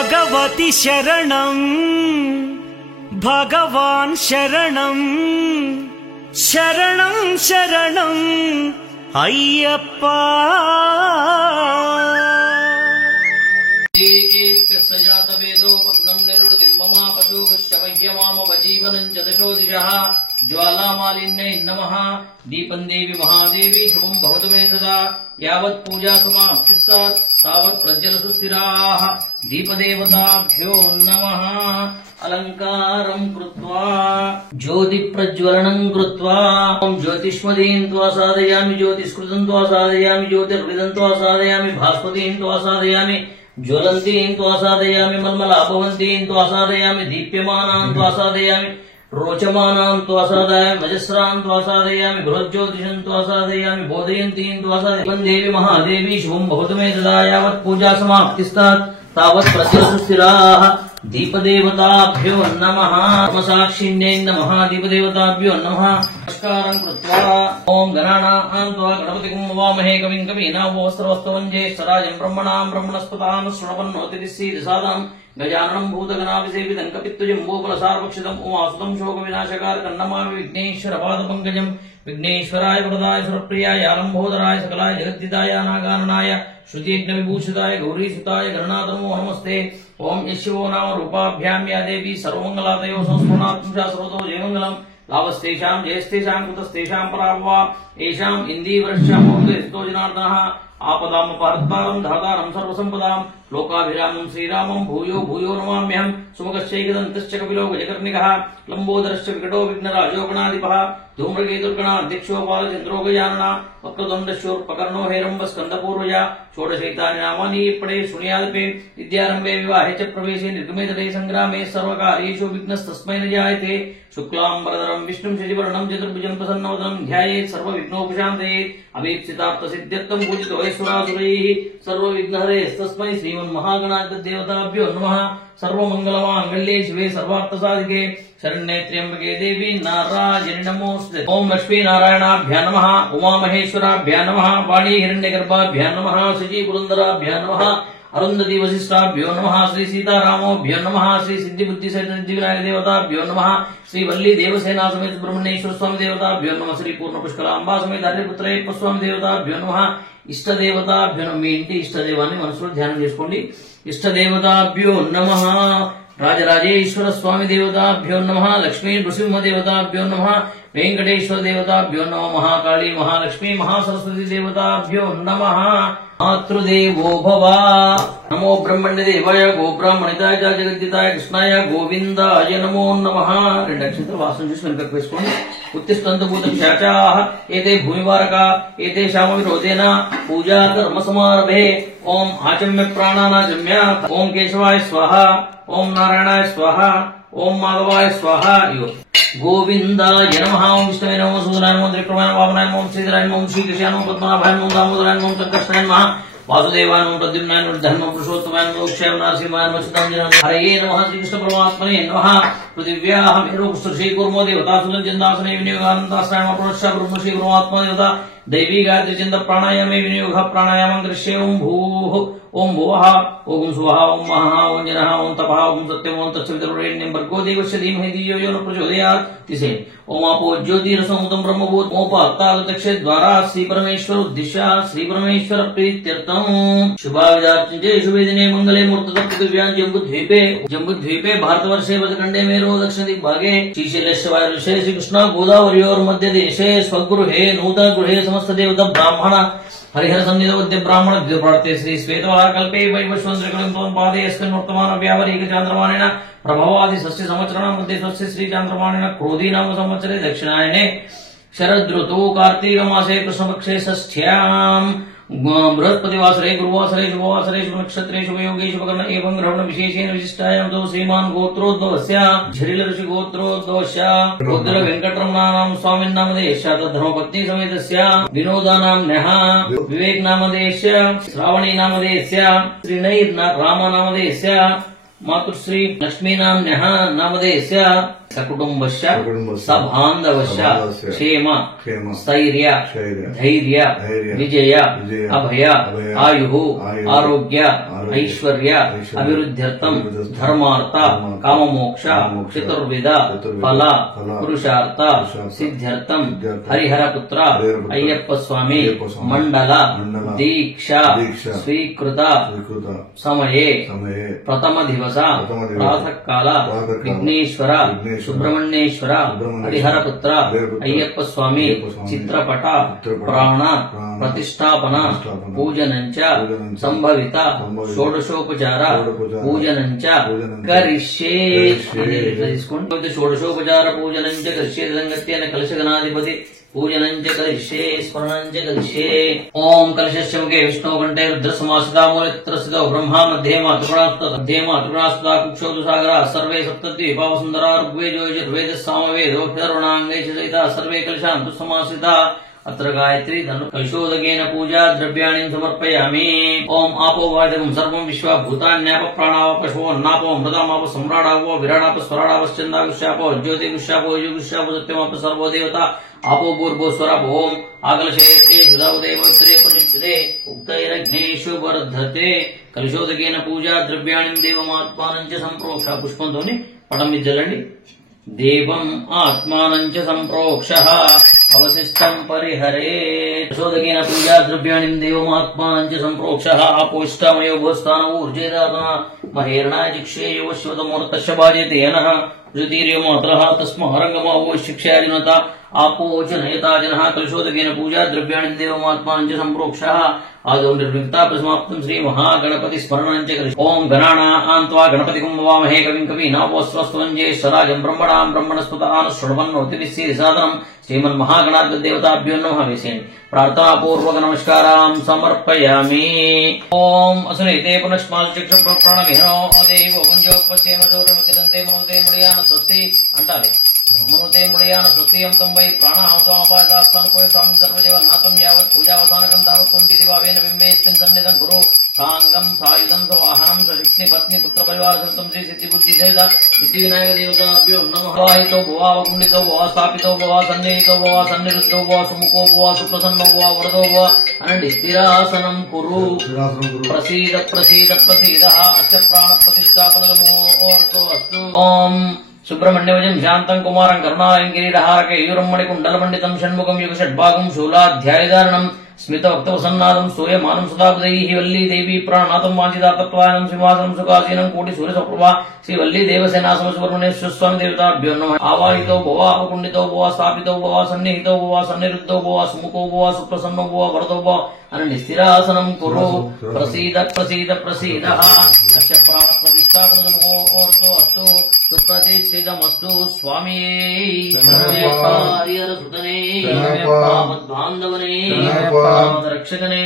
भगवति शरणं भगवान् शरणं शरणं शरणं अय्यप्पा ज्वालामालिन्यै नमः। दीपं देवी महादेवी शुभं भवतु मे सदा। यावत् पूजा समाप्तिस्तात् तावत् प्रज्वलतु स्थिराः। दीपदेवताभ्यो नमः। अलङ्कारं कृत्वा ज्योतिप्रज्वलनं कृत्वा ज्योतिष्मदीं त्वा साधयामि, ज्योतिष्कृतं त्वा साधयामि, ज्योतिर्वृदं त्वा साधयामि, भास्वतीं त्वा साधयामि, ज्वलन्तीं त्वा साधयामि, मल्मलाभवन्तीं त्वा साधयामि, दीप्यमानां त्वा साधयामि, रोचमानां त्वा साधयामि, अजस्रां त्वा साधयामि, बृहज्योतिषं त्वा साधयामि, बोधयन्तीं त्वा साधयामि। देवी महादेवी शुभं भवतु मे सदा। यावत् पूजा समाप्तिस्तात् तावत् प्रज्वलतु स्थिराः। दीपदेवताभ्यो नमः। साक्षिण्यै नमः। दीपदेवताभ्यो नमः। नमस्कारं कृत्वा ओम गणानां त्वा गणपतिं नमामहे। कविं कवीनामुपस्रवस्तवं ज्येष्ठराजं ब्रह्मणां ब्रह्मणस्पतां श्रवणोतिरिसीदसादां गजाननं भूतगणाभिसेवितं कपित्तजम्बूफलसारभक्षितम् उमासुतं शोकविनाशकारकन्नमामि विघ्नेश्वरपादपङ्कजं। विघ्नेश्वराय वरदाय सुरप्रियाय आलम्बोदराय सकलाय जगद्दिताय अनागाननाय श्रुतियज्ञविभूषिताय गौरीसुताय गणनाथनमो नमस्ते। ओम यशिवो नाम रूपाभ्यां या देवी सर्वमंगलादयो संस्मरणार्थं सर्वतो जयमंगलम्। लाभस्तेषां जयस्तेषां कुतस्तेषां पराभवा येषाम् इन्दीवर्षामोदयस्तो जनार्दनः। आपदामपहर्तारं धातारं सर्वसम्पदां लोकाभिरामं श्रीरामं भूयो भूयो नमाम्यहम्। सुमुखश्चैकदन्तश्च कपिलो गजकर्णिकः लम्बोदरश्च विकटो विघ्नराजो गणाधिपः धूम्रकेतुर्गणाध्यक्षो बालचन्द्रो गजाननः वक्रतुण्डशूर्पकर्णो हेरम्बस्कन्दपूर्वजा षोडशैतानि नामानि पडे शृणुयादपि। विद्यारम्भे विवाहे च प्रवेशे निर्गमे तटे सङ्ग्रामे सर्वकार्येषु विघ्नस्तस्मै न जायते। शुक्लाम्बरधरं विष्णुं शशिवर्णं चतुर्भुजं प्रसन्नवदनं ध्यायेत् सर्वविघ्नोपशान्तयेत्। अभीप्सितार्थसिद्ध्यर्थं पूजितो सुरासुरैः सर्वविघ्नहरेस्तस्मै श्रीमन्महागणाधिपतिदेवताभ्यो नमः। सर्वमङ्गलमाङ्गल्ये शिवे सर्वार्थसाधिके शरण्ये त्र्यम्बके देवी नारायणि नमोऽस्तुते। ओम लक्ष्मीनारायणाभ्यां नमः। उमामहेश्वराभ्यां नमः। वाणी हिरण्यगर्भाभ्यां नमः। श्रीपुरन्दराभ्यां नमः। अरुन्धति वसिष्ठाभ्यो नमः। श्री सीतारामोभ्यो नमः। श्री सिद्धिबुद्धिसिद्धिविनायक देवताभ्यो नमः। श्री वल्ली देवसेना समेत ब्रह्मण्येश्वर स्वामी देवताभ्यो नमः। श्री पूर्ण पुष्कलांबा समेत हरिपुत्रय्यप्पा स्वामी देवताभ्यो नमः। इष्टदेवताभ्यो नमः। మీ ఇంటి ఇష్టదేవాన్ని మనసులో ధ్యానం చేసుకోండి। इष्टदेवताभ्यो नमः। राजराजेश्वर स्वामी देवताभ्यो नमः। लक्ष्मी नृसिंह देवताभ्यो नमः। वेंकटेश्वर देवताभ्यो नमः। महाकाली महालक्ष्मी महासरस्वती देवताभ्यो नमः। मातृदेवो भव। नमो ब्रह्मण्य देवाय गोब्राह्मणिताय जगद्दिताय कृष्णाय गोविंदाय नमो नमः। రెండు అక్షంతలు వాసన చూసి వెనుకకు వేసుకోండి। उत्तिष्ठन्तभूतं शाचाः एते भूमिवारका एते शामविरोधेन पूजा कर्म समारभे। ओम आचम्य प्राणानाचम्य। ओम केशवाय स्वाहा। ओम नारायणाय स्वाहा। ओम माधवाय स्वाहा। गोविंदाय नमः। ओम विष्णवे नमः। सूदनाय नमः। त्रिक्रमाय नमः। वामनाय नमः। श्रीधराय नमः। श्रीकृष्णाय नमः। पद्मनाभाय नमः। दामोदराय नमः। संकर्षणाय नमः। वासुदेवाय नमः। प्रद्युम्नाय नमः। धर्म पुरुषोत्तमाय नमः। मोक्षाय नरसिंहाय नमः। चिदांजनाय नमः। हरये नमः। श्रीकृष्ण परमात्मने नमः। पृथिव्याः मेरुपुष्टश्री कुर्मो देवता सुदर्जनदासने विनियोगानन्दाश्रय नमः। पुरुषः ब्रह्मश्री परमात्मा देवता दैवी गायत्री चंद प्राणायामे विनियोगः प्राणायामं कृष्ये। ओम भूः ओम भुवः ओम सुवः ओम महः ओम जनः ओम तपः ओम सत्यम् ओम तत्सवितुर्वरेण्यं भर्गो देवस्य धीमहि धियो यो न प्रचोदयात्। तिसे ओम आपो ज्योतिरसमुतं ब्रह्मभूत मोपात्तागतक्षे द्वारा श्री परमेश्वर उद्दिश्य श्री परमेश्वर प्रीत्यर्थं शुभाविजार्चने शुभे दिने मंगले मुहूर्ततः पृथिव्यां जम्बुद्वीपे भारतवर्षे वदखण्डे मेरो दक्षिण दिग्भागे श्रीशैलस्य वायुर्षे श्रीकृष्ण गोदावर्योर् मध्य देशे स्वगृहे नूतन गृहे समस्त देवता ब्राह्मण हरिहर सन्निध उद्य ब्राह्मण द्विप्रार्थे श्री श्वेतवराकल्पे वैवस्वंद्रकलंतों पादे अस्मिन् वर्तमान व्यावहारिक चांद्रमानेन प्रभवादि षष्ठी संवत्सराणां मध्ये स्वस्य श्री चांद्रमानेन क्रोधी नाम संवत्सरे दक्षिणायने शरद ऋतु कार्तिक मासे कृष्णपक्षे षष्ठ्यां बृहस्पतिवासरे गुरुवासरे शुभवासरे शुभ नक्षत्रे शुभयोगे शुभकर्ण एवं ग्रहण विशेषेण विशिष्टायां तो श्रीमान गोत्रोद्भवस्य झरिल ऋषि गोत्रोद्भवस्य रुद्र वेंकटरमणानां स्वामिन् नामधेयस्य धर्मपत्नी समेतस्य विनोदानाम्न्यः विवेक नामधेयस्य श्रावणी नामधेयस्य श्रीनैर् राम नामधेयस्य मातुश्री लक्ष्मी नाम्न्यः नामधेयस्य సకుటుంబస్య సబాంధవస్య క్షేమ స్థైర్య ధైర్య విజయ అభయ ఆయు ఆరోగ్య ఐశ్వర్య అభివృద్ధ్యర్థం ధర్మార్థ కామమోక్ష చతుర్విధ ఫల పురుషార్థ సిద్ధ్యర్థం హరిహరపుత్ర అయ్యప్ప స్వామి మండల దీక్ష స్వీకృత సమయే ప్రథమ దివస ప్రాతకాల విఘ్నేశ్వర సుబ్రహ్మణ్యేశ్వర హరిహరపుత్ర అయ్యప్ప స్వామి చిత్రపట ప్రాణ ప్రతిష్టాపన పూజనంచ సంభవిత షోడశోపచార పూజనంచ కరిష్యే. తీసుకోండి. షోడశోపచార పూజనంచ కరిష్యే సంగత్యేన కలశగణాధిపతి పూజనంచ కరిష్యే స్మరణంచ కరిష్యే. ఓం కలశస్య ముఖే విష్ణు కంఠే రుద్రసమాసితా మూలత్రస్థితో బ్రహ్మా మధ్యే మాతృగుణాస్తుతా కుక్షోతు సాగర సర్వే సప్తద్వీపావసుందరా ఋగ్వేదో యజుర్వేద సామవేదోక్షర్వణాంగైష సహితా సర్వే కలశాంతు సమాసితా. అత్ర గాయత్రీ కలశోదకేన పూజా ద్రవ్యాణి సమర్పయామి. ఓం ఆపో వాయుం సర్వం విశ్వ భూతాన్యాప ప్రాణావ పశవో అన్నాపో మృతామాప సమ్రాడాపో విరాడాప స్వరాడాపశ్చందాగుష్యాపో జ్యోతిగుష్యాపో యుగుష్యాపో సత్యమాప సర్వో దేవత ఆపో పూర్వో స్వరాపో. ఓం ఆకలశే పవిత్రే ప్రచిచ్చతే ఉక్తైరగ్నేషు వర్ధతే. కలశోదకేన పూజా ద్రవ్యాణి దేవమాత్మానంచ సంప్రోక్ష. పుష్పంతోని పటం విద్యలండి. దేవం ఆత్మానంచ సంప్రోక్ష అవశిష్టం పరిహరే. కలశోదకేన పూజా ద్రవ్యాణి దేవమాత్మానంచ సంప్రోక్ష ఆపోష్టమయో భూస్థాన ఊర్జేదాన మహేరణాయ చిక్షేయో శ్వతమూర్తస్య బాధ్యతేన జ్యోతిర్యమాత్రః తస్మహరంగమావో శిక్షాజనత ఆపోచనయతా జనః. కలశోదకేన పూజా ద్రవ్యాణి దేవమాత్మానంచ సంప్రోక్ష ఆదౌ నిర్విక్తా ప్రసమాప్తం శ్రీ మహాగణపతి స్మరణంచ కరిష్యే. ఓం గణానాం త్వా గణపతిం వామహే కవిం కవీనామోస్వస్త్వంజ్యేశ్వరాజం బ్రహ్మణాం బ్రహ్మణస్పతాన్ శృణ్వన్నోతిభిः సాదనం శ్రీమన్మహాగణాధిపదేవతాభ్యో నమః. వేసేయండి. ప్రార్థనాపూర్వక నమస్కారం సమర్పయామి. ఓం అసునైతే పునఃస్మాచక్షు ప్రాణమిహనో దేవో గుంజోపశ్చేమజోరముతిరంతే మనోతే ముడియాన స్వస్తి అంటాలి. మనోతే ముడియాన స్వస్తి అంతం వై ప్రాణాహంతమాపాయతాస్థానపోయ స్వామి సర్వజీవన్నాథం యావత్ పూజావసానకం తావత్వం దిదివావేన బింబేస్మిన్ సన్నిధం కురు. సాంగం సాయుధం సవాహనం సశక్తి పత్ని పుత్ర పరివార సహితం శ్రీ సిద్ధి బుద్ధి సహిత సిద్ధి వినాయక దేవతాభ్యో నమః. వాహితో భువా వకుండితో భువా స్థాపితో భువా సన్నిహితో భువా సన్నిరుద్ధో భువా సుముఖో భువా సుప్రసన్నో భువా వరదో భువా అనండి. స్థిరాసనం కురు. ప్రసీద ప్రసీద ప్రసీద అస్య ప్రాణ ప్రతిష్టాపనముహూర్తో అస్తు. ఓం సుబ్రహ్మణ్యవజం శాంతం కుమారం కరుణాయం కిరీటహారకేయూరమ్మణి కుండలమండితం షణ్ముఖం యుగ షడ్భాగం శూలాధ్యాయధారణం స్మితవక్తవసన్నాదం సూయమానం సదాపదైః వల్లీ దేవీ ప్రాణనాథం వాంఛితార్థత్వాయనం సింహాసనం సుఖాసీనం కోటి సూర్య సప్రభా శ్రీ వల్లీ దేవసేనాసమ సుబ్రహ్మణ్యేశ్వర స్వామి దేవతాభ్యో నమః. ఆవాహితో భువా అవకుండితో భువా స్థాపితో భువా సన్నిహితో భువా సన్నిరుద్ధో భువా సుముఖో భువా సుప్రసన్నో భువా వరదో భువా అనండి. స్థిరాసనం కురు. ప్రసీద ప్రసీద ప్రసీద అస్య ప్రాణ ప్రతిష్టాపనముహూర్తో అస్తు. సుప్రతిష్ఠితమస్తు స్వామి హరిహరసుతనే మద్బాంధవనే రక్షకనే.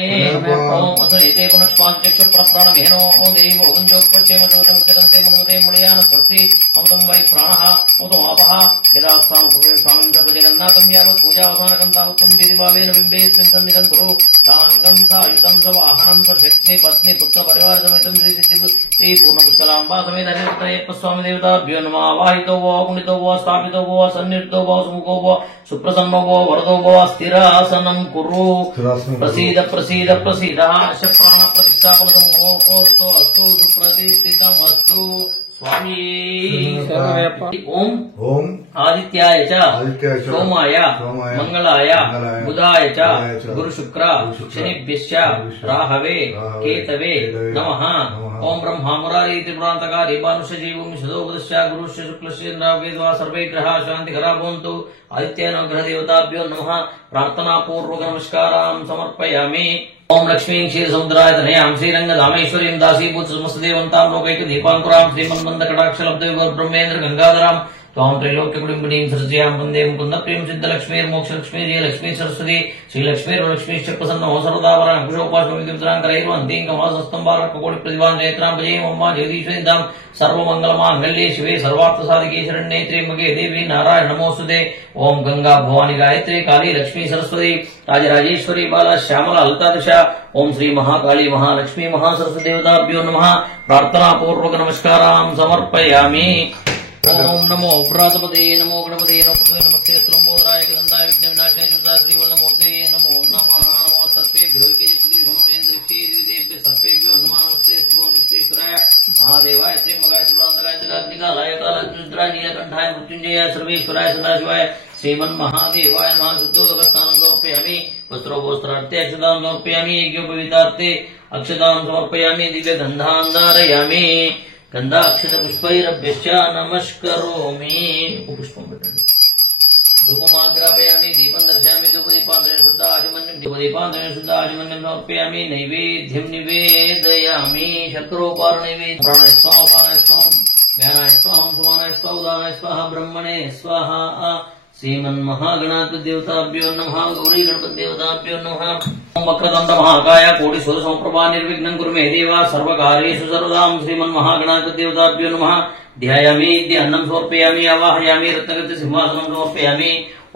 ఓం అసైతే పునఃస్వాచక్షు ప్రాణమిహనో దేవో గుంజోపశ్చేమజోరముతిరంతే మనోతే ముడియాన స్వస్తి అమృతం వై ప్రాణః అమృతం ఆపః యథాస్థానం స్వామి సర్వజగన్నాథం యావత్ పూజావసానకం తావత్వం దిదివావేన బింబేస్మిన్ సన్నిధం కురు. సాంగం సాయుధం సవాహనం సశక్తి పత్ని పుత్ర పరివార సమేతం శ్రీ సిద్ధి శ్రీ పూర్ణపుష్కలాంబా సమేత హరిహరయ్యప్ప స్వామి దేవతాభ్యో నమః. వాహితో భవ కుండితో భవ స్థాపితో భవ సన్నిహితో భవ సుముఖో భవ సుప్రసన్నో భవ వరదో భవ స్థిరాసనం కురు. ప్రసీద ప్రసీద ప్రసీద అస్య ప్రాణ ప్రతిష్టాపనముహూర్తో అస్తు. సుప్రతిష్ఠితమస్తు స్వామి. ఓం ఓం ఆదిత్యాయ చ సోమాయ మంగళాయ బుధాయ చ గురు శుక్ర శనిభ్యశ్చ రాహవే కేతవే నమః. ఓం బ్రహ్మ మురారి త్రిపురాంతకారి భానుష జీవం శతోపదశ్చ గురుశ్చ శుక్లశ్చ ఇంద్రావేద్వా సర్వే గ్రహా శాంతికరా భవంతు. ఆదిత్యానుగ్రహ దేవతాభ్యో నమః. ప్రార్థనాపూర్వక నమస్కారం సమర్పయామి. ఓం లక్ష్మీం క్షీరసముద్రాయతనయాం శ్రీరంగధామేశ్వరీం దాసీభూత సమస్తదేవంతాం లోకైక దీపాంకురాం శ్రీమన్మంద కటాక్షలబ్ధ బ్రహ్మేంద్ర గంగాధరాం త్వాం త్రైలోక్యకుడింబినీం సరస్యాం వందే ముకుంద ప్రియం సిద్ధలక్ష్మీర్మోక్షలక్ష్మీ జయలక్ష్మీ సరస్వతి శ్రీలక్ష్మీర్వలక్ష్మీశ్చ ప్రసన్నో సర్వదావరాం కుశోపాశ్వమిత్రాంకరైర్వంతీం కమలసస్తంభారకోటి ప్రతిభాం జయత్రాం భజేమమ్మా జగదీశ్వరీందాం సర్వమంగళమాంగళ్యే శివే సర్వార్థసాధికే శరణ్యే త్ర్యంబకే దేవి నారాయణ నమోస్తుతే. ఓం గంగా భవాని గాయత్రి కాళీ లక్ష్మీ సరస్వతి రాజరాజేశ్వరి బాల శ్యామల లలితాదశ. ఓం శ్రీ మహాకాళీ మహాలక్ష్మీ మహాసరస్వతి దేవతాభ్యో నమః. ప్రార్థనాపూర్వక నమస్కారం సమర్పయామి. ओम नमो व्रातपते नमो गणपते नमस्ते स्त्रंबोधराय गंधाय विघ्न विनाशनाय शुद्धाय श्रीवरदमूर्ते नमो नमः नमो सर्पेभ्यो विकेशपतिभ्यो सर्पेभ्यो नमः नमस्ते शुभो विश्वेश्वराय महादेवाय त्र्यंबकाय त्रिपुरांतकाय त्रिरात्रिकालाय कालचंद्राय नीलकंठाय मृत्युंजयाय सर्वेश्वराय सदाशिवाय श्रीमन्महादेवाय नमः शुद्धोदकस्नानं समर्पयामि वस्त्रोपवस्त्रार्थे अक्षतां समर्पयामि यज्ञोपवीतार्थे अक्षतां समर्पयामि दिव्यगन्धान् धारयामि गन्धाक्षतपुष्पैरभ्यश्च नमस्करोमि पुष्पं धूपमाग्रापयामि दीपं दर्शयामि धूपदीपान्तरेण शुद्धाचमन्यं समर्पयामि नैवेद्यं निवेदयामि शर्करोपारणैवेद्यं प्राणाय स्वाहा उपानाय स्वाहा ज्ञानाय स्वाहा सुमानाय स्वाहा उदानाय स्वाहा ब्रह्मणे स्वाहा श्रीमन्महागणाधिदेवताभ्यो नमः गौरी गणपतिदेवताभ्यो नमः ओम वक्रतुण्ड महाकाय कोटिसूर्यसमप्रभा निर्विघ्नं कुरु मे देव सर्वकार्येषु सर्वदां श्रीमन्महागणाधिदेवताभ्यो नमः ध्यायामि ध्यानं समर्पयामि आवाहयामि रत्नगत सिंहासनं समर्पयामि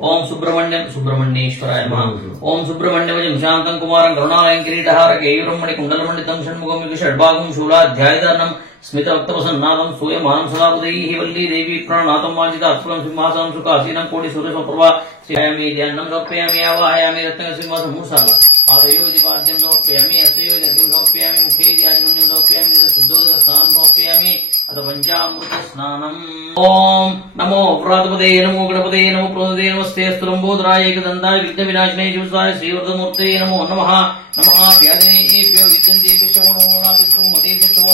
ओम सुब्रह्मण्येश्वराय नमः ओम सुब्रह्मण्यवजं शान्तं कुमारं करुणालयं किरीटहार केयूरमणि कुण्डलमण्डितं षण्मुखं षड्भागं शूलाध्यायधरणं स्मितवक्त्रवसन्नादं सूयमानं सदा उदैः वल्ली देवी प्रणनाथं वाञ्छितात्फलं सिंहासनं सुखासीनं कोटिसूर्यसमप्रभा ध्यायामि ध्यानं समर्पयामि आवाहयामि रत्नगत सिंहासनं मूषाला पादयोजिपाद्यं समर्पयामि हस्तयोजर्घ्यं समर्पयामि मुखे याजमन्यं समर्पयामि शुद्धोदकस्नानं समर्पयामि अथ पञ्चामृतस्नानम् ओम नमो व्रातपते नमो गणपते नमो प्रणोदे नमस्ते स्त्रंबोधराय एकदन्ताय विघ्नविनाशिने शिवसाय श्रीवरदमूर्ते नमो नमः नमः व्याधिनेभ्यो विद्यन्तेभ्यो नमो नमः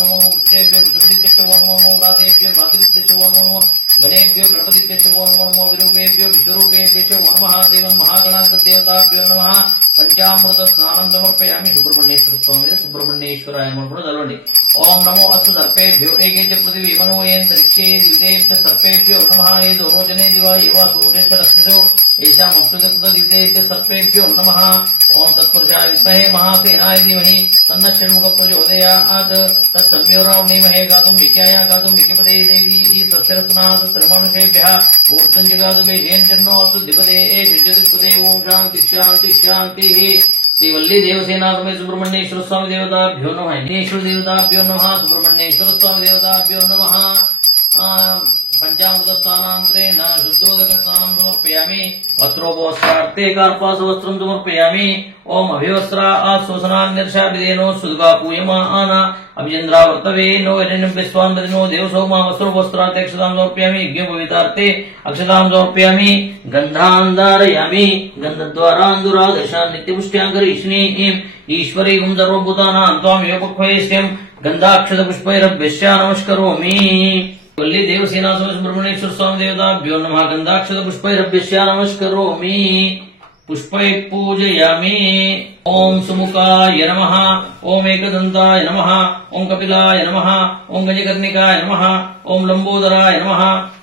नमो वृक्षेभ्यो वृषपतिभ्यो नमो नमो व्रातेभ्यो व्रातृभ्यो नमो गणेभ्यो गणपतिभ्यो नमो विरूपेभ्यो विश्वरूपेभ्यो नमः देवमहागणाधिदेवताभ्यो नमः पंचामृतस्नानं समर्पयामि सुब्रह्मण्येश्वर स्वामी सुब्रह्मण्येश्वराय नमः ओम नमो अस्तु सर्पेभ्यो एके च पृथिवी मनोयन्तरिक्षे दिव्येभ्यः सर्पेभ्यो नमः ये दोरोजने दिवा एव सूर्यश्च दिव्येभ्यः सर्पेभ्यो नमः ओम तत्पुरुषाय विद्महे महासेनाय धीमहि तन्नः षण्मुखः प्रचोदयात् तत्सम्यो रावणीमहे गातुं विज्ञाय गातुं विज्ञपते देवी सस्यरत्नात् सर्वमनुषेभ्यः ऊर्ध्वं जगातु वेदेन जन्नो अस्तु द्विपदे चतुष्पदे ओम शांति शांति शांतिः श्रीवल्ली देवसेना समेत सुब्रह्मण्येश्वर स्वामी देवताभ्यो नमः विघ्नेश्वर देवताभ्यो नमः सुब्रह्मण्येश्वर स्वामी देवताभ्यो नमः पंचामृतस्नानान्तरेण शुद्धोदकस्नानं समर्पयामि वस्त्रोपवस्त्रार्थे कार्पासवस्त्रं समर्पयामि ओम अभिवस्त्रा आश्वसनान्यर्षाभिधेनो सुदुगा पूयमाना अभिचन्द्रावर्तवे नो विस्वान्दरिनो देवसोमा वस्त्रोपवस्त्रार्थे अक्षतां समर्पयामि यज्ञोपवीतार्थे अक्षतां समर्पयामि गन्धान् धारयामि गन्धद्वारान्दुरादशान् नित्यपुष्ट्याङ्करीष्णीं ईश्वरीं सर्वभूतानां त्वामेव पक्वयेष्यं गन्धाक्षतपुष्पैरभ्यश्च नमस्करोमि वल्ली देवसेना सुब्रह्मण्येश्वर स्वामी देवताभ्यो नमः गन्धाक्षतपुष्पैरभ्यश्च नमस्करोमि पुष्पैः पूजयामि ओम सुमुखाय नमः ओम एकदन्ताय नमः ओम कपिलाय नमः ओम गजकर्णिकाय नमः ओम लंबोदराय नमः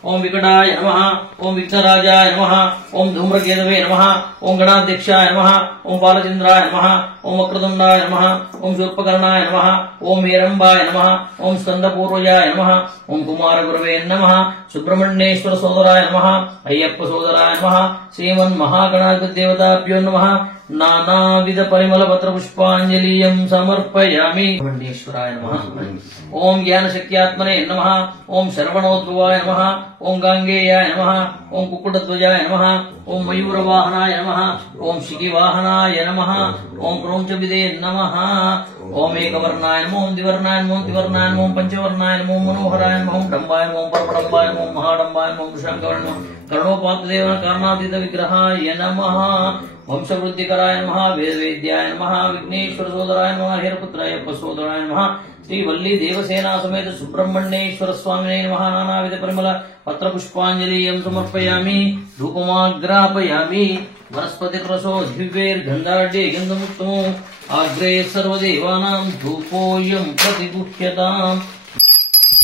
ओम विकटाय नमः ओम विघ्नराजाय नमः ओम धूम्रकेतवे नमः ओम गणाध्यक्षाय नमः ओम बालचन्द्राय नमः ओम वक्रतुण्डाय नमः ओम शूर्पकर्णाय नमः ओम हेरम्बाय नमः ओम स्कन्दपूर्वजाय नमः ओम कुमारगुरवे नमः सुब्रह्मण्येश्वर सोदराय नमः अय्यप्प सोदराय नमः श्रीमन्महागणाधिदेवताभ्यो नमः नानाविध परिमल पत्र पुष्पांजलिं समर्पयामि ब्रह्मण्येश्वराय नमः ओम ज्ञानशक्त्यात्मने नमः ओम शरवणोद्भवाय नमः ओम गांगेयाय नमः ओम कुक्कुटध्वजाय नमः ओम मयूरवाहनाय नमः ओम शिखिवाहनाय नमः ओम क्रौञ्चविदे नमः ओम एकवर्णाय नमः ओम द्विवर्णाय नमः त्रिवर्णाय नमः ओम पंचवर्णाय नमः ओम मनोहराय नमः ओम डम्बाय नमः ओम परमडम्बाय नमः ओम महाडम्बाय नमः ओम वृषांगाय नमः कर्णोपातदेव कारणातीत विग्रहाय नमः वंशवृद्धिकराय नमः वेदवेद्याय नमः विघ्नेश्वर सोदराय नमः हरिपुत्राय सोदराय नमः श्रीवल्ली देवसेना समेत सुब्रह्मण्येश्वर स्वामिने नमः नानाविध परिमल पत्र पुष्पांजलिं समर्पयामि धूपमाग्रापयामि वनस्पतिरसो दिव्यैर्गन्धाढ्ये गन्धमुत्तमो अग्रे सर्वदेवानां धूपोऽयं प्रतिगुह्यताम्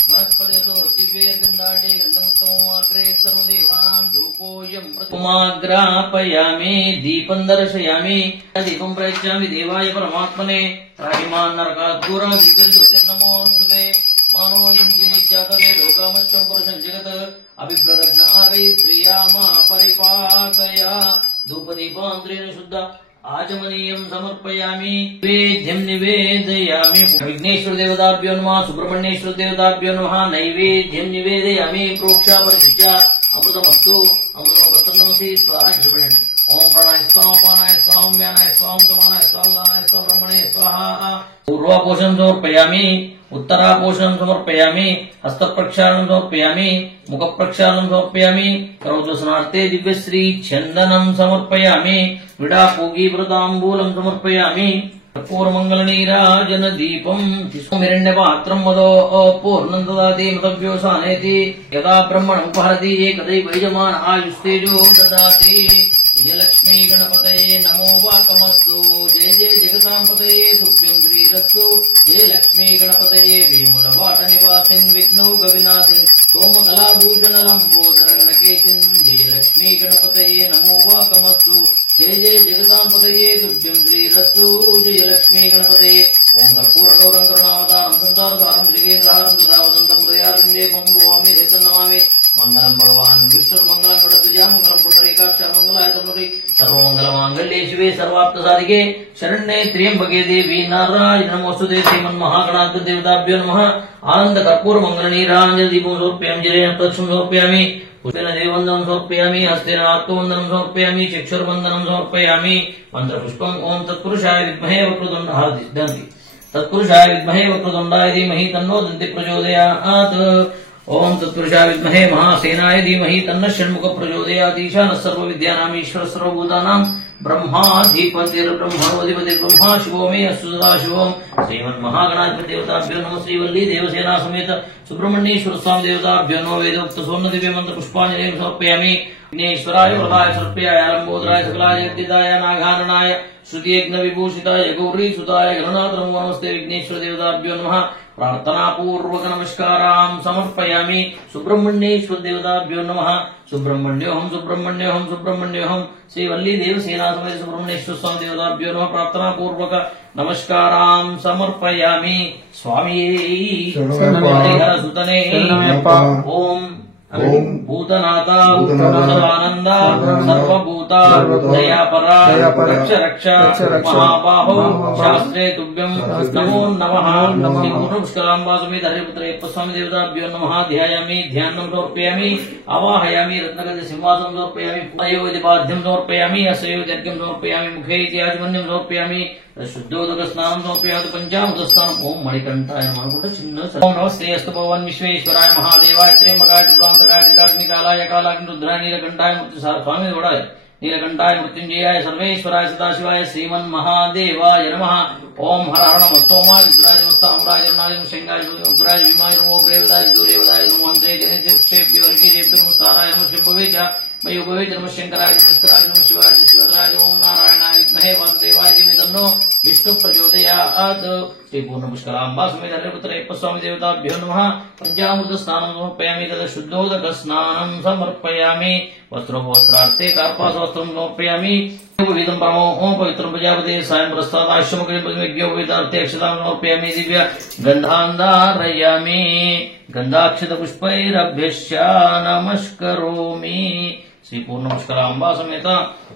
वनस्पतिरसो दिव्यैर्गन्धाढ्ये गन्धमुत्तमो अग्रे सर्वदेवानां धूपोऽयं प्रतिगुह्यताम् दीपं दर्शयामि दीपं प्रयच्छामि देवाय परमात्मने त्राहिमान् नरकात् दूरादिज्योतिर्नमोऽस्तुते मानोऽयं जातवे लोकामश्चं पुरुषं जगत् अभिप्रदग्न आगै श्रियामा परिपातया धूपदीपान्तरेण शुद्ध आचमनीयं समर्पयामि नैवेद्यं निवेदयामि विघ्नेश्वर देवताभ्यो नमः सुब्रह्मण्येश्वर देवताभ्यो नमः नैवेद्यं निवेदयामि प्रोक्षा परिशिष्टा अमृतमस्तु अमृतमस्तु स्वाहा जपणि ओम प्राणाय स्वाहा पानाय स्वाहा व्यानाय स्वाहा समानाय स्वाहा उदानाय स्वाहा ब्रह्मणे स्वाहा पूर्वापोषणं समर्पयामि उत्तरापोषणं समर्पयामि हस्तप्रक्षालनं समर्पयामि मुखप्रक्षालनं समर्पयामि करोदर्शनार्थे दिव्यश्री चन्दनं समर्पयामि विडापूगीवृताम्बूलं समर्पयामि कर्पूरमङ्गलनीराजन दीपं हिरण्यपात्रं मदो पूर्णं ददाति मृतव्योसानेति यदा ब्रह्मणं उपहरति एकदैव यजमान आयुस्तेजो ददाति जयलक्ष्मी गणपतये नमो वाकमस्तु जय जय जगतांपतये तुभ्यं श्रीरस्तु जय लक्ष्मी गणपतये वेमुलवाट निवासिन् विघ्नौघविनाशिन् सोमकलाभूषण लंबोदर गणकेशिन् जय लक्ष्मी गणपतये नमो वाकमस्तु जय जय जगतांपतये तुभ्यं श्रीरस्तु जय लक्ष्मी गणपतये ओम कर्पूरगौरं करुणावतारं संसारसारं जगेन्द्रहारं तथावदन्तं हृदयारविन्दे भवामि नमामि मंगलम भगवान विष्णु मंगलम गणपतये मंगलम पुंडरीकाक्ष मंगलाय तनुरी सर्वमंगलमांगल्ये शिवे सर्वार्थसाधिके शरण्ये त्र्यंबके देवी नारायण नमोस्तुते श्रीमन्महागणाधिपति देवताभ्यो नमः आनंद कर्पूर मंगल नीरांजन दीपं समर्पयामि जलेन प्रदक्षिणं समर्पयामि पुष्पेन देववन्दनं समर्पयामि हस्तेन आत्मवन्दनं समर्पयामि चक्षुर्वन्दनं समर्पयामि मंत्रपुष्पम् ओम तत्पुरुषाय विद्महे वक्रतुण्डाय तत्पुरुषाय विद्महे वक्रतुण्डाय धीमहि तन्नो दन्ति प्रचोदयात् ओम तत्पुरुषाय विद्महे महासेनाय धीमहि तन्नः षण्मुखः प्रचोदयात् ईशानः सर्वविद्यानां ईश्वरः सर्वभूतानां ब्रह्माधिपतिर्ब्रह्मणोऽधिपतिर्ब्रह्मा शिवो मे अस्तु सदाशिवम् श्रीमन्महागणाधिपति देवताभ्यो नमः श्रीवल्ली देवसेना समेत सुब्रह्मण्येश्वर स्वामी देवताभ्यो नमः वेदोक्त स्वर्ण दिव्य मंत्र पुष्पांजलिं समर्पयामि विघ्नेश्वराय वरदाय सर्प्याय लंबोदराय सकलाय जगदिदाय नागाननाय श्रुतियज्ञ विभूषिताय गौरी सुताय गणनाथ नमो नमस्ते विघ्नेश्वर देवताभ्यो नमः प्रार्थना पूर्वक नमस्कारां समर्पयामि सुब्रह्मण्येश्वर देवताभ्यो नमः सुब्रह्मण्योऽहं सुब्रह्मण्योऽहं सुब्रह्मण्योऽहं श्रीवल्ली देवसेना समेत सुब्रह्मण्येश्वर स्वामी देवताभ्यो नमः प्रार्थना पूर्वक नमस्कारां समर्पयामि स्वामी हरिहर सुतने ओम भूतनाथा सर्वानंदा सर्वभूता दयापरा रक्ष रक्ष महाबाहो शास्त्रे तुभ्यं नमो नमः पूर्णपुष्कराम्बा समेत हरिपुत्र स्वामी देवताभ्यो नमः ध्यायामि ध्यानं समर्पयामि आवाहयामि रत्नगज सिंहासनं समर्पयामि पायोदिपाद्यं समर्पयामि असयोद्यर्घ्यं समर्पयामि मुखे इत्यादिमन्यं समर्पयामि शुद्धोदक स्नानं समर्पयामि पंचामृतस्नानं ओम मणिकंठाय नमः चिन्ह ओम नमस्ते अस्तु भगवान् विश्वेश्वराय महादेवाय त्र्यंबकाय त्रिपुरान्तकाय त्रिकाग्निकालाय कालाग्निरुद्राय नीलकंठाय मृत्युसार स्वामी गोडाय नीलकंठाय मृत्युंजयाय सर्वेश्वराय सदाशिवाय श्रीमन्महादेवाय नमः ओम हर हर नमस्तोमाय रुद्राय नमस्ताम्राय जन्नाय शंगाय उग्राय विमाय नमो ग्रेवदाय दूरेवदाय नमो हंत्रे जनेभ्यो वर्गेभ्यो नमस्काराय नमः शिवभवे च मयोभवे च नमः शंकराय नमस्काराय नमः शिवाय शिवराय ओम नारायणाय विद्महे वासुदेवाय धीमहि तन्नो विष्णु प्रचोदयात् श्री पूर्णपुष्कराम्बा समेत हरिपुत्र स्वामी देवताभ्यो नमः पंचामृत स्नानं समर्पयामि तथा शुद्धोदक स्नानं समर्पयामि वस्त्रोपवस्त्रार्थे कार्पासवस्त्रं समर्पयामि वेदं परमो ओम पवित्रं प्रजापते सायं प्रस्तात् आश्रमकृपज्ञो वेदार्थे अक्षतां समर्पयामि दिव्य गन्धान्धारयामि गन्धाक्षतपुष्पैरभ्यश्च नमस्करोमि श्री पूर्णपुष्कराम्बा समेत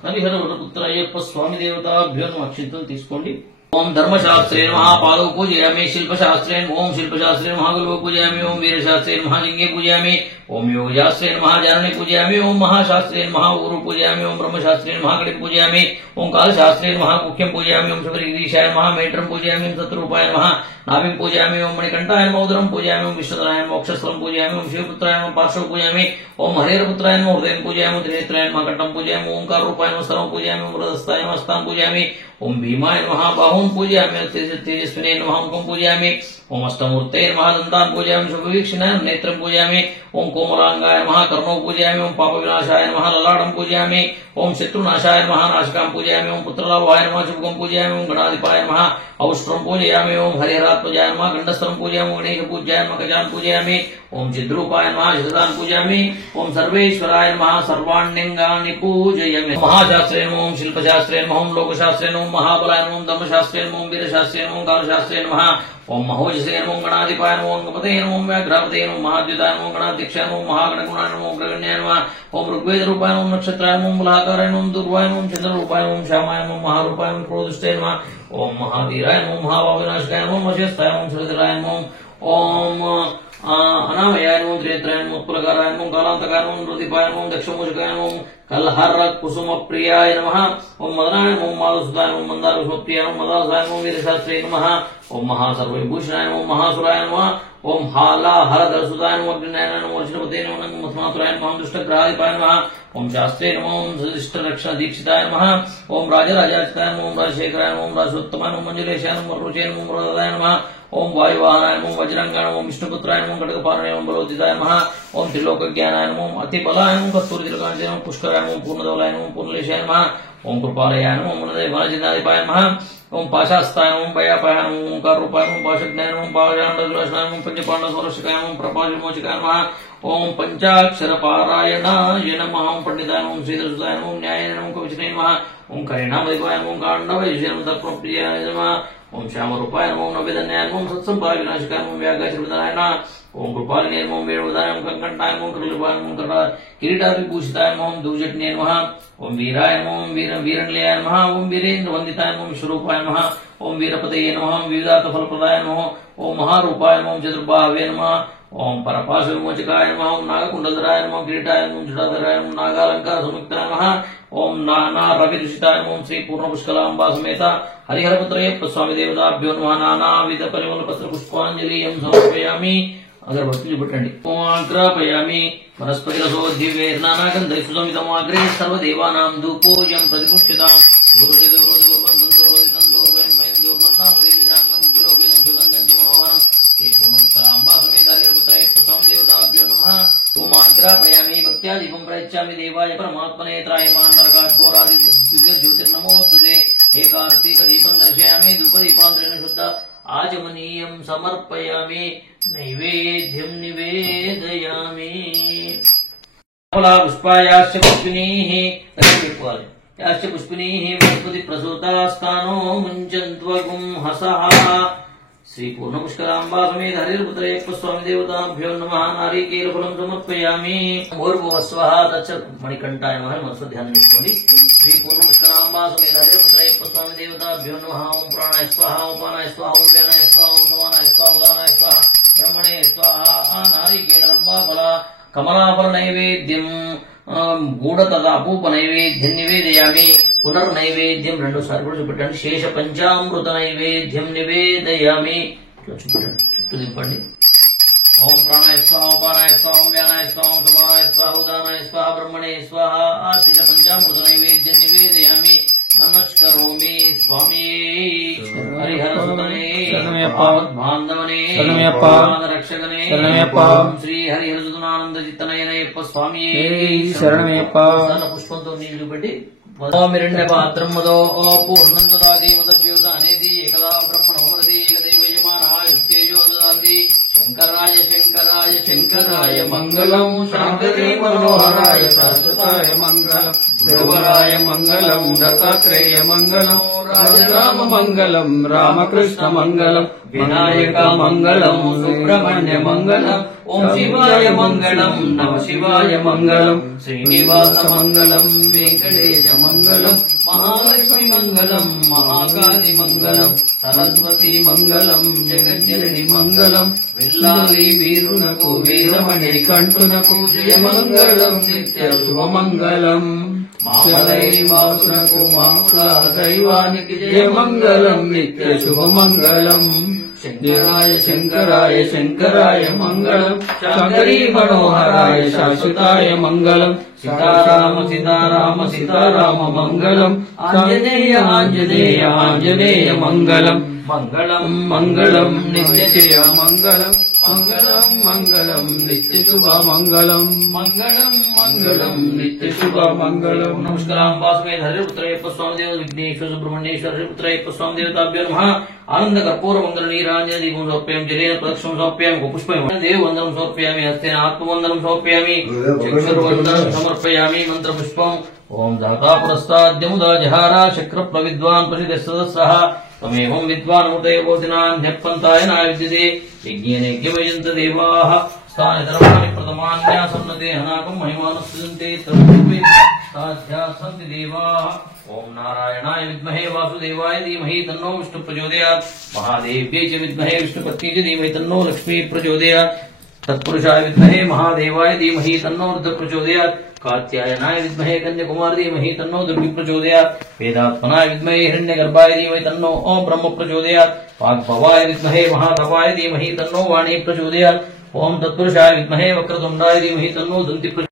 हरिहर वरपुत्र अय्यप्प स्वामी देवताभ्यो नमः अक्षिंतలు తీసుకోండి ओम धर्मशास्त्रे नमः पादौ पूजयामि शिल्पशास्त्रे ओम शिल्पशास्त्रे नमः गुरुं पूजयामि ओम वीरशास्त्रे नमः लिंगे पूजयामि ओम योगशास्त्रे नमः जानने पूजयामि ओम महाशास्त्रे नमः गुरु पूजयामि ओम ब्रह्मशास्त्रे नमः गणित पूजयामि ओम कालशास्त्रे नमः मुख्यं पूजयामि ओम शबरीगिरीशाय नमः मैत्रं पूजयामि ओम शत्रुरूपाय नमः नाभिं पूजयामि ओम मणिकंठाय नमः उदरं पूजयामि ओम विश्वधराय नमः मोक्षस्थलं पूजयामि ओम शिवपुत्राय नमः पार्श्वं पूजयामि ओम हरिहरपुत्राय नमः हृदयं पूजयामि ओम त्रिनेत्राय नमः कंठं पूजयामि ओंकार रूपाय नमः सर्वं पूजयामि ओम हृदस्थाय नमः हस्तां पूजयामि ओम भीमाय नमः बाहुं पूजयामि तेजस्विने नमः मुखं पूजयामि ओम अष्टमूर्तये नमः दन्तान् पूजयामि शुभवीक्षणाय नेत्रं पूजयामि ओम कोमलांगाय नमः कर्णौ पूजयामि ओम पापविनाशाय नमः ललाटं पूजयामि ओम शत्रुनाशाय नमः नाशिकां पूजयामि ओम पुत्रलाभाय नमः शुभगं पूजयामि ओम गणाधिपाय नमः औष्ट्रं पूजयामि ओम हरिहरात्मजाय नमः गण्डस्थलं पूजयामि ओम गणेशपूज्याय नमः गजान् पूजयामि ओम चिद्रूपाय नमः शतदान् पूजयामि ओम सर्वेश्वराय नमः सर्वाण्यङ्गानि पूजयामि महाशास्त्रे नमः ओम शिल्पशास्त्रे नमः ओम लोकशास्त्रे नमः महाबलाय नमः ओम धर्मशास्त्रे नमः ओम वीरशास्त्रे नमः ओम कालशास्त्रे नमः ओम महोजसे नमो गणाधिपाय नमो अंगपते नमो व्याघ्रापते नमो महाद्युताय नमो गणाध्यक्षाय नमो महागणगुणाय नमो अग्रगण्याय नमः ओम ऋग्वेद रूपाय नमो नक्षत्राय नमो मूलाकाराय नमो दुर्वाय नमो चंद्र रूपाय नमो श्यामाय नमो महारूपाय नमो क्रोधुष्टाय नमः ओम महावीराय नमो महाभावविनाशकाय नमो महेशाय नमो श्रीधराय नमो ओम अनामयाय नमो त्रेत्राय नमो उत्पलकाराय नमो कालांतकाय नमो नृदिपाय नमो दक्षमूषकाय नमो कलहर कुसुम प्रियाय नमः ओम मदनाय नमो माधुसुताय नमो मंदार पुष्पप्रियाय नमो मदासाय नमो वीरशास्त्रे नमः ओम महासर्वविभूषणाय नमो महासुराय नमः ओम हाला हरधरसुताय नमो अग्निनाय नमो अर्जुनपते नमो नमस्मातुराय नमः दुष्टग्रहाधिपाय नमः ओम शास्त्रे नमो ओम सदिष्टरक्षण दीक्षिताय नमः ओम राजराजाचिताय नमो ओम राजशेखराय नमो ओम राजोत्तमाय नमो मंजुलेशाय नमो रुचे नमो वरदाय नमः ओम वायुवाहनाय नमो वज्रांगाय नमो विष्णुपुत्राय नमो खड्गपालनाय नमो बलोदिताय नमः ओम त्रिलोकज्ञानाय नमो अतिबलाय नमो कस्तूरितिलकांताय नमो पुष्कराय नमो पूर्णधवलाय नमो पूर्णलेशाय नमः ओम कृपालयाय नमो मनदेवाजिनाधिपाय नमः ओम पाशास्ताय नमो भयापाय नमो ओंकाररूपाय नमो पाशज्ञाय नमो पाषाण्डदुलाशनाय नमो पंचपाण्डवसुरक्षकाय नमो प्रपाशविमोचकाय नमः ओम पंचाक्षरपारायणाय नमः ओम पंडिताय नमो श्रीधरसुताय नमो न्यायाय नमो कवचिताय नमः ओम करेणामधिपाय नमो काण्डवैश्य नमो तत्त्वप्रियाय नमः ओम श्यामरूपाय नमो नवेदन्याय नमो सत्संपाय विनाशकाय नमो व्याघ्रविदाय नमः ओम कृपालिने नमो वेणुदाय नमो कंकणटाय नमो करुलपाय नमो किरीटाभिभूषिताय नमो दूजट्ने नमः ओम वीराय नमो वीरनिलयाय नमः ओम वीरेन्द्रवन्दिताय नमो विश्वरूपाय नमः ओम वीरपतये नमः विविधार्थफलप्रदाय नमः ओम महारूपाय नमो चतुर्बाहवे नमः ओम परपाशविमोचकाय नमः ओम नागकुण्डलधराय नमः किरीटाय नमो जटाधराय नमो नागालङ्कारसंयुक्ताय नमः ओम नाना रविदुषिताय नमो श्री पूर्णपुष्कलाम्बा समेत हरिहरपुत्रय्यप्प स्वामी देवताभ्यो नमः नानाविध परिमलपत्र पुष्पाञ्जलिं समर्पयामि अगरबत्ती पट्टंడి ओमाग्रापयामि वनस्पतिरसोद्धिवेर्नानागन्धैः सुसमितमाग्रे सर्वदेवानां धूपोऽयं प्रतिपुष्यताम् ओमाग्रापयामि भक्त्यादीपं प्रयच्छामि देवाय परमात्मने त्रायमान् नरकाद्घोरादिज्योतिर्नमोऽस्तुते एकार्तिकदीपं दर्शयामि धूपदीपान्तरेण शुद्ध आचमनीयं समर्पयामि नैवेद्यं निवेदयामि पुष्पायाश्च पुष्पिनीः याश्च पुष्पिनीः वनस्पति प्रसूतास्तानो मुञ्चन्त्वगुं हसः श्री पूर्णपुष्कराम्बा समेत हरिर्पुत्रय्यप्प स्वामी देवताभ्यो नमः नारिकेलफलं समर्पयामि भूर्भुवस्वः तच्च मणिकण्ठाय नमः मनसो ध्यान निष्कोंడి श्री पूर्णपुष्कराम्बा समेत हरिर्पुत्रय्यप्प स्वामी देवताभ्यो नमः ओम प्राणाय स्वाहा ओम पानाय स्वाहा ओम व्यानाय स्वाहा ओम समानाय स्वाहा उदानाय स्वाहा ब्रह्मणे स्वाहा नारिकेलरम्बा फल कमलाफल नैवेद्यं गूढतथा अपूप नैवेद्यं निवेदयामि पुनर्नैवेद्यं రెండు సార్లు కూడా చూపెట్టండి శేష పంచామృత నైవేద్యం నివేదయామి చుట్టూ దింపండి ओम प्राणाय स्वाहा ओम पानाय स्वाहा ओम व्यानाय स्वाहा ओम समानाय स्वाहा उदानाय स्वाहा ब्रह्मणे स्वाहा आशीष पंचामृत नैवेद्यं निवेदयामि नमस्करोमि स्वामी हरिहरसुतने बांधवने रक्षकने श्री हरिहरसुतनानंद चित्तनयनयप्प स्वामी शरणमयप्प पुष्पंतो नीళ్లు పెట్టి पात्रमदो पूर्णं ददाति वदभ्योदानेति एकदा ब्रह्मणो वरति एकदैव यजमानः युक्तेजो ददाति शंकराय शंकराय शंकराय मंगलम शांकरी मनोहराय शाश्वताय मंगलम देवराय मंगलम दत्तात्रेय मंगलम राजराम मंगलम रामकृष्ण मंगलम विनायक मंगलम सुब्रह्मण्य मंगलम ओम शिवाय मंगलम नमः शिवाय मंगलम श्रीनिवास मंगलम वेंकटेश मंगलम महालक्ष्मी मंगलम महाकाली मंगलम सरस्वती मंगलम जगज्जननी मंगलम विल्लाली वीरुनकु वीरमणि कंठुनकु जय मंगलम नित्य शुभ मंगलम मामलैवासुनकु मामुला दैवानिकि जय मंगलम नित्य शुभ मंगलम शंकराय शंकराय शंकराय मंगलम शंकरी मनोहराय शाश्वताय मंगलम सीताराम सीताराम सीताराम मंगलम आंजनेय आंजनेय आंजनेय मंगलम मंगलम मंगलम नित्य मंगलम मंगलम मंगलम नित्य शुभ मंगलम मंगलम मंगलम नित्य शुभ मंगलम नमस्कार वासुदेव हरिपुत्रय्यप्प स्वामी देव विघ्नेश्वर सुब्रह्मण्येश्वर हरिपुत्रय्यप्प स्वामी देवताभ्यो नमः आनंद कर्पूर मंगल नीरांजन दीपं समर्पयामि जलेन प्रदक्षिणं समर्पयामि पुष्पं देव वंदनं समर्पयामि हस्तेन आत्मवंदनं समर्पयामि चक्षुर्वंदनं समर्पयामि मंत्र पुष्पं ओम दाता पुरस्ताद्यमुदा जहारा शक्र प्रविद्वान् प्रसिद्धः त्वमेवं विद्वानमुतये बोधिनान्यप्पन्तायनाय विद्यते यज्ञेन यज्ञमयन्त देवाः स्थानि धर्माणि प्रथमान्यासन्नते अनाकं महिमानस्तुन्ते तद्रूपे साध्या सन्ति देवाः ओम नारायणाय विद्महे वासुदेवाय धीमहि तन्नो विष्णु प्रचोदयात् महादेव्यै च विद्महे विष्णुपत्न्यै च धीमहि तन्नो लक्ष्मी प्रचोदयात् तत्पुरुषाय विद्महे महादेवाय धीमहि तन्नो रुद्र प्रचोदयात् कात्यायनाय विद्महे कन्याकुमार धीमहि तन्नो दुर्गी प्रचोदयात् वेदात्मनाय विद्महे हिरण्यगर्भाय धीमहि तन्नो ओम ब्रह्म प्रचोदयात् वाग्भवाय विद्महे महातपाय धीमहि तन्नो वाणी प्रचोदयात् ओम तत्पुरुषाय विद्महे वक्रतुण्डाय धीमहि तन्नो दन्ति